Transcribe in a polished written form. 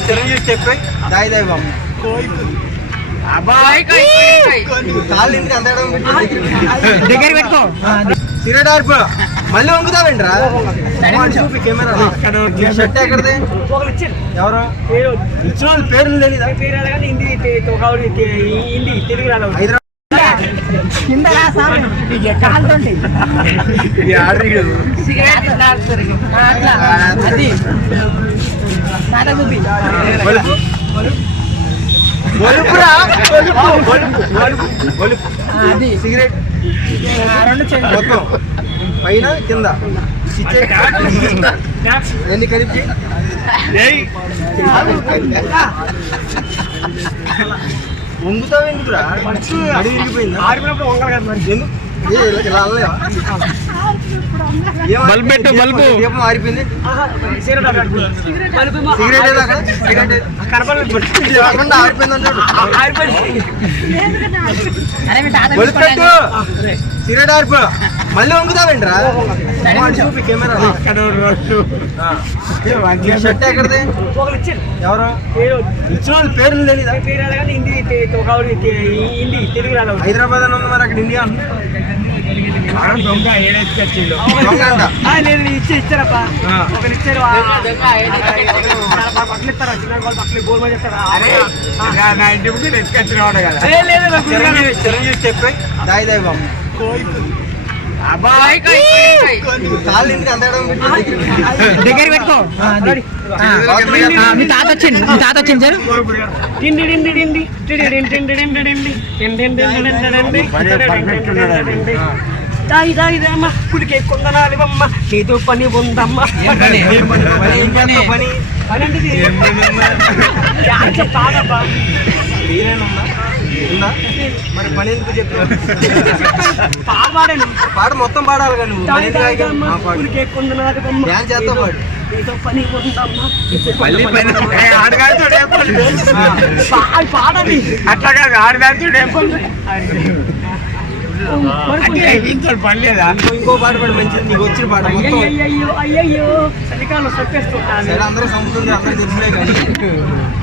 Chiranjeevi step దాయి దాయి బాబు దగ్గర పెట్టుకో సిగరెట్ మళ్ళీ వంగుతావేంట్రా చూపి కెమెరా షర్ట్ ఎక్కడది ఎవరు ఇచ్చిన వాళ్ళు పేర్లు తెలీదా హిందీ తెలుగు రాదు హైదరాబాద్ సిగరెట్ మొత్తం పైన కింద ఎన్ని కలిపి వంగుతావు ఎందుకురా అడి విరిగిపోయిందా ఆడినప్పుడు వంగలు కదా మరి ఇలా అల్లలేవా దీపం ఆరిపోయింది సిగరెట్ ఆరిపోయింది అంటాడు సిగరెట్ ఆరిపో మళ్ళీ వంగుతావేంట్రా చూపి కెమెరా షర్ట్ ఎక్కడది ఎవరు ఇచ్చిన వాళ్ళు పేర్లు తెలీదా హిందీ తెలుగు రాదు హైదరాబాద్ అని ఉంది మరి అక్కడ ఇండియా ఇచ్చారప్పా ఒకరు ఇచ్చారు పక్కన ఇస్తారా చిన్న వాళ్ళు పక్కన గోల్ మీద చెప్తారా చిరంజీవి స్టెప్ దాయి దాయి బాబు దగ్గర పెట్టుకో మీ తాత వచ్చింది సార్ దాయిదాయిదమ్మా కుడికే కొందనాలివమ్మ నీతో పని ఉందమ్మా పని కాదబ్బా మరి పని ఎందుకు చెప్పి పాడాను పాట మొత్తం పాడాలి కానీ కుడికే కొందనాలివమ్మ డ్యాన్స్ చేస్తావు పాడు నీతో పని ఉందమ్మా పాడాలి అట్లా కాదు ఆడదాచుడే పనిలేదా ఇంకో పాట పాడు మంచిది నీకు వచ్చిన పాట అయ్యయ్యో చలికాలం సొప్పేస్తుంటాను అందరూ సముద్రం అందరూ తెలుసులే కానీ